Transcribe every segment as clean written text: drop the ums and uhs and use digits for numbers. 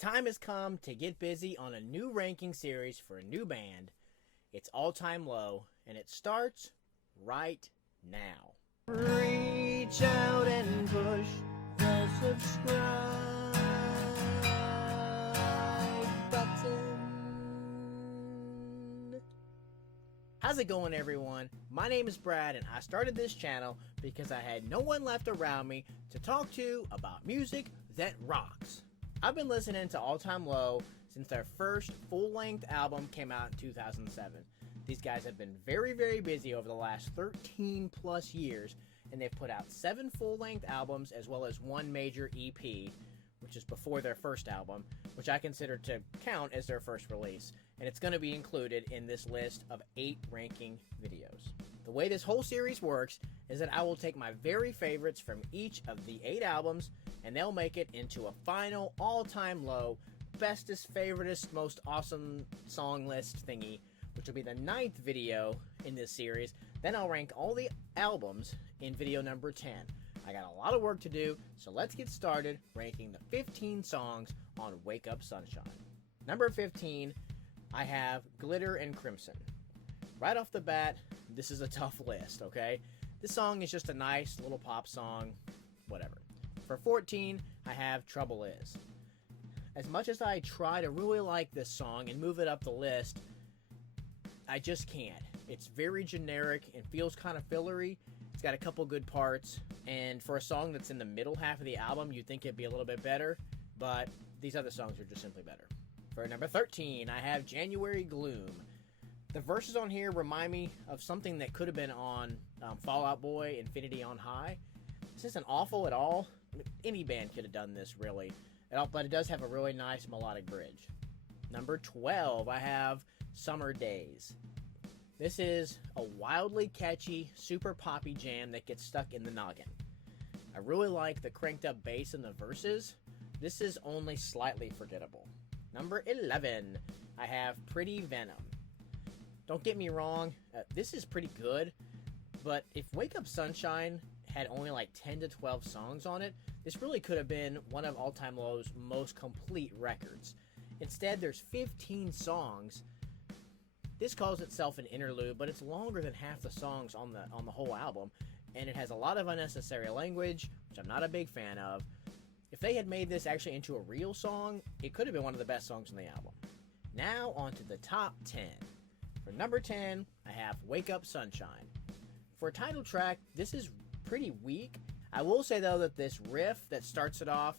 time has come to get busy on a new ranking series for a new band. It's All Time Low, and it starts right now. Reach out and push the subscribe button. How's it going, everyone? My name is Brad, and I started this channel because I had no one left around me to talk to about music that rocks. I've been listening to All Time Low since their first full-length album came out in 2007. These guys have been very, very busy over the last 13 plus years, and they've put out 7 full-length albums as well as 1 major EP, which is before their first album, which I consider to count as their first release, and it's going to be included in this list of 8 ranking videos. The way this whole series works is that I will take my very favorites from each of the 8 albums, and they'll make it into a final all-time low, bestest, favoritist, most awesome song list thingy, which will be the 9th video in this series. Then I'll rank all the albums in video number 10. I got a lot of work to do, so let's get started ranking the 15 songs on Wake Up Sunshine. Number 15, I have Glitter and Crimson. Right off the bat, this is a tough list, okay? This song is just a nice little pop song, whatever. For 14, I have Trouble Is. As much as I try to really like this song and move it up the list, I just can't. It's very generic and feels kind of fillery. It's got a couple good parts, and for a song that's in the middle half of the album, you'd think it'd be a little bit better, but these other songs are just simply better. For number 13, I have January Gloom. The verses on here remind me of something that could have been on Fall Out Boy, Infinity on High. This isn't awful at all. I mean, any band could have done this, really. But it does have a really nice melodic bridge. Number 12, I have Summer Days. This is a wildly catchy, super poppy jam that gets stuck in the noggin. I really like the cranked up bass in the verses. This is only slightly forgettable. Number 11, I have Pretty Venom. Don't get me wrong, this is pretty good, but if Wake Up Sunshine had only like 10 to 12 songs on it, this really could have been one of All Time Low's most complete records. Instead, there's 15 songs. This calls itself an interlude, but it's longer than half the songs on the whole album, and it has a lot of unnecessary language, which I'm not a big fan of. If they had made this actually into a real song, it could have been one of the best songs on the album. Now on to the top 10. For number 10, I have Wake Up Sunshine. For a title track, this is pretty weak. I will say, though, that this riff that starts it off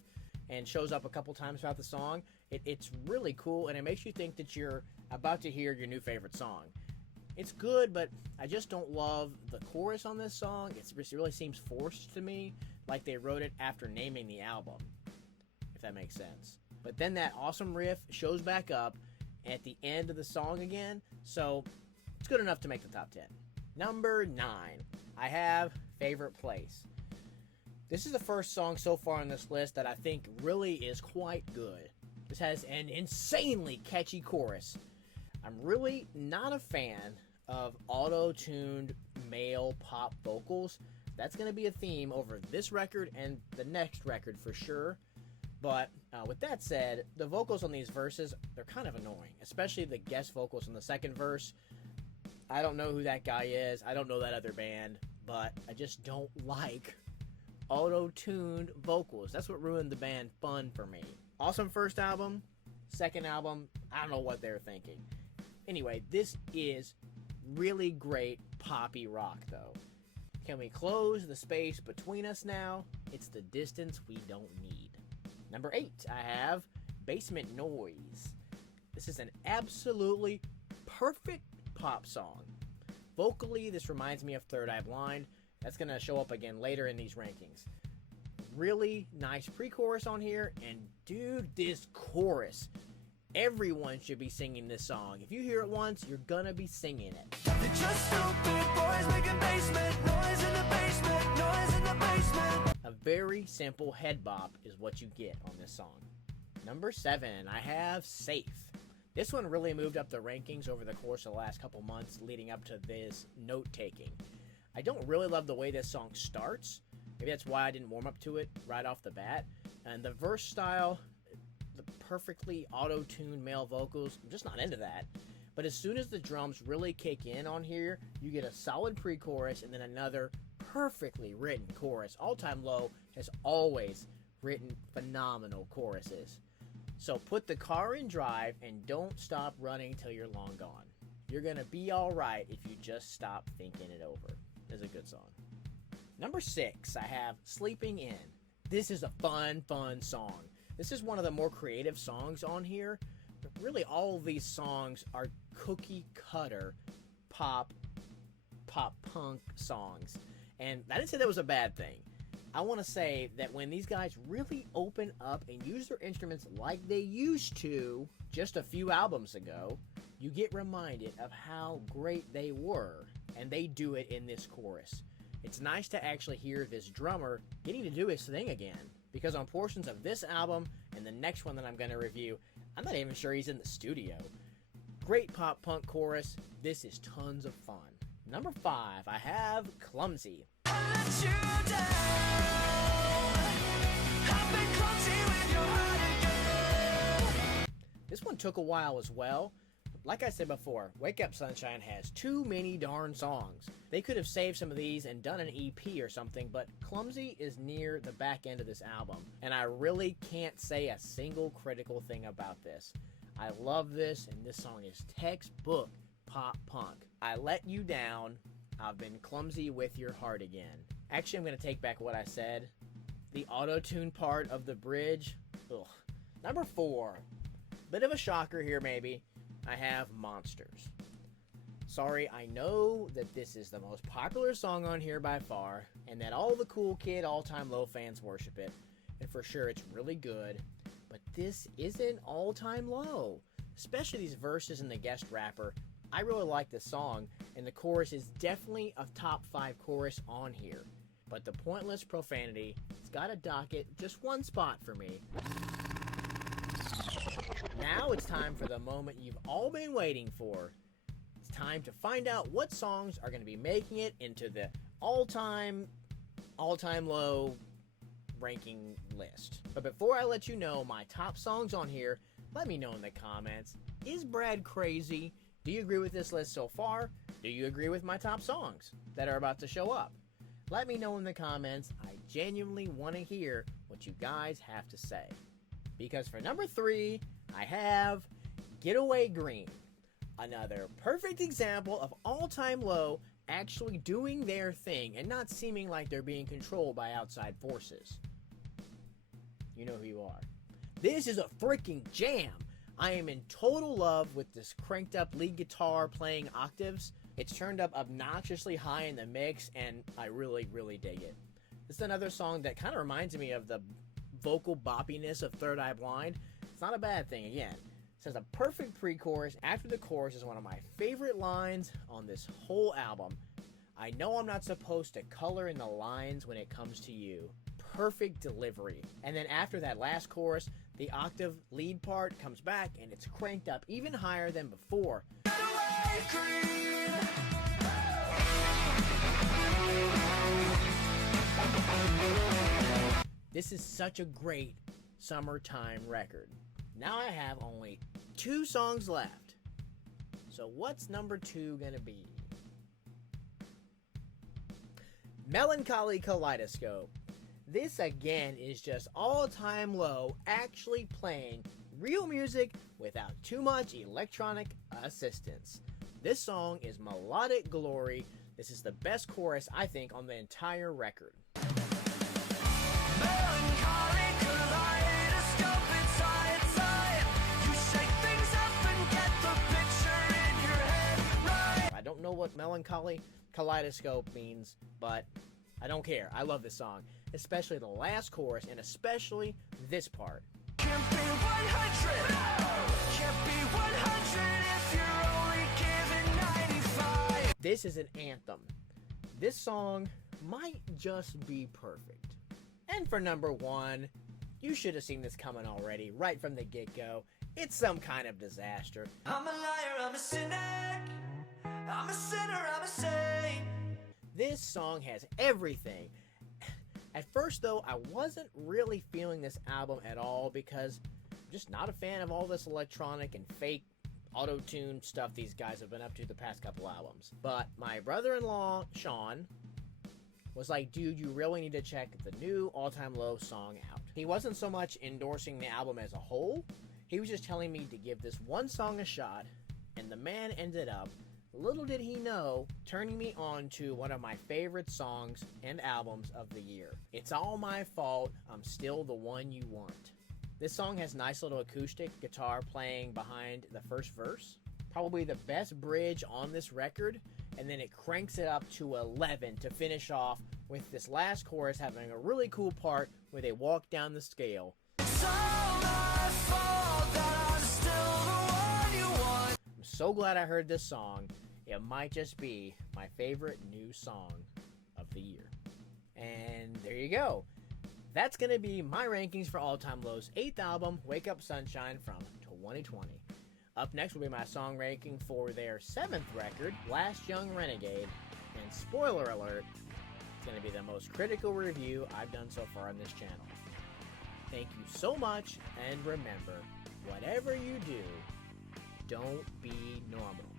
and shows up a couple times throughout the song, it's really cool, and it makes you think that you're about to hear your new favorite song. It's good, but I just don't love the chorus on this song. It really seems forced to me, like they wrote it after naming the album, if that makes sense. But then that awesome riff shows back up at the end of the song again, so it's good enough to make the top 10. Number 9, I have Favorite Place. This is the first song so far on this list that I think really is quite good. This has an insanely catchy chorus. I'm really not a fan of auto-tuned male pop vocals. That's going to be a theme over this record and the next record for sure. But with that said, the vocals on these verses, they're kind of annoying, especially the guest vocals in the second verse. I don't know who that guy is. I don't know that other band, but I just don't like auto-tuned vocals. That's what ruined the band fun for me. Awesome first album, second album, I don't know what they were thinking. Anyway, this is really great poppy rock, though. Can we close the space between us now? It's the distance we don't need. Number 8, I have Basement Noise. This is an absolutely perfect pop song. Vocally, this reminds me of Third Eye Blind. That's going to show up again later in these rankings. Really nice pre-chorus on here, and dude, this chorus. Everyone should be singing this song. If you hear it once, you're gonna be singing it. They're just stupid boys making basement noise in the basement, noise in the basement. A very simple head bop is what you get on this song. Number 7, I have Safe. This one really moved up the rankings over the course of the last couple months leading up to this note-taking. I don't really love the way this song starts. Maybe that's why I didn't warm up to it right off the bat. And the verse style, the perfectly auto-tuned male vocals. I'm just not into that. But as soon as the drums really kick in on here, you get a solid pre-chorus and then another perfectly written chorus. All Time Low has always written phenomenal choruses. So put the car in drive and don't stop running till you're long gone. You're gonna be alright if you just stop thinking it over. It's a good song. Number 6, I have Sleeping In. This is a fun song. This is one of the more creative songs on here. But really all of these songs are cookie cutter pop punk songs. And I didn't say that was a bad thing. I want to say that when these guys really open up and use their instruments like they used to just a few albums ago, you get reminded of how great they were, and they do it in this chorus. It's nice to actually hear this drummer getting to do his thing again, because on portions of this album and the next one that I'm going to review, I'm not even sure he's in the studio. Great pop punk chorus. This is tons of fun. Number 5, I have Clumsy. This one took a while as well. Like I said before, Wake Up Sunshine has too many darn songs. They could have saved some of these and done an EP or something, but Clumsy is near the back end of this album, and I really can't say a single critical thing about this. I love this, and this song is textbook pop punk. I Let You Down, I've been clumsy with your heart again. Actually, I'm going to take back what I said. The auto-tune part of the bridge, ugh. Number 4, bit of a shocker here maybe, I have Monsters. Sorry, I know that this is the most popular song on here by far, and that all the cool kid All Time Low fans worship it, and for sure it's really good, but this isn't All Time Low. Especially these verses and the guest rapper. I really like this song, and the chorus is definitely a top 5 chorus on here. But the pointless profanity, it's got to docket just one spot for me. Now it's time for the moment you've all been waiting for. It's time to find out what songs are going to be making it into the all-time low ranking list. But before I let you know my top songs on here, let me know in the comments, is Brad crazy? Do you agree with this list so far? Do you agree with my top songs that are about to show up? Let me know in the comments. I genuinely want to hear what you guys have to say. Because for number 3, I have Getaway Green. Another perfect example of All Time Low actually doing their thing and not seeming like they're being controlled by outside forces. You know who you are. This is a freaking jam. I am in total love with this cranked up lead guitar playing octaves. It's turned up obnoxiously high in the mix, and I really, really dig it. This is another song that kind of reminds me of the vocal boppiness of Third Eye Blind. It's not a bad thing, again. It has a perfect pre-chorus. After the chorus is one of my favorite lines on this whole album. I know I'm not supposed to color in the lines when it comes to you. Perfect delivery. And then after that last chorus, the octave lead part comes back and it's cranked up even higher than before. This is such a great summertime record. Now I have only 2 songs left. So what's number 2 gonna be? Melancholy Kaleidoscope. This again is just All Time Low actually playing real music without too much electronic assistance. This song is melodic glory. This is the best chorus I think on the entire record. Melancholy kaleidoscope, it's high, it's high. You shake things up and get the picture in your head right. I don't know what melancholy kaleidoscope means, but I don't care. I love this song, especially the last chorus and especially this part. Can't be 100. Can't be 100 if you're only given 95. This is an anthem. This song might just be perfect. And for number 1, you should have seen this coming already, right from the get-go. It's Some Kind of Disaster. I'm a liar, I'm a cynic. I'm a sinner, I'm a saint. This song has everything. At first, though, I wasn't really feeling this album at all because just not a fan of all this electronic and fake auto-tune stuff these guys have been up to the past couple albums. But my brother-in-law, Sean, was like, dude, you really need to check the new All Time Low song out. He wasn't so much endorsing the album as a whole, he was just telling me to give this one song a shot, and the man ended up, little did he know, turning me on to one of my favorite songs and albums of the year. It's All My Fault, I'm Still the One You Want. This song has nice little acoustic guitar playing behind the first verse. Probably the best bridge on this record, and then it cranks it up to 11 to finish off with this last chorus having a really cool part where they walk down the scale. It's all my fault that I'm still the one you want. I'm so glad I heard this song. It might just be my favorite new song of the year. And there you go. That's going to be my rankings for All Time Low's 8th album, Wake Up Sunshine, from 2020. Up next will be my song ranking for their 7th record, Last Young Renegade. And spoiler alert, it's going to be the most critical review I've done so far on this channel. Thank you so much, and remember, whatever you do, don't be normal.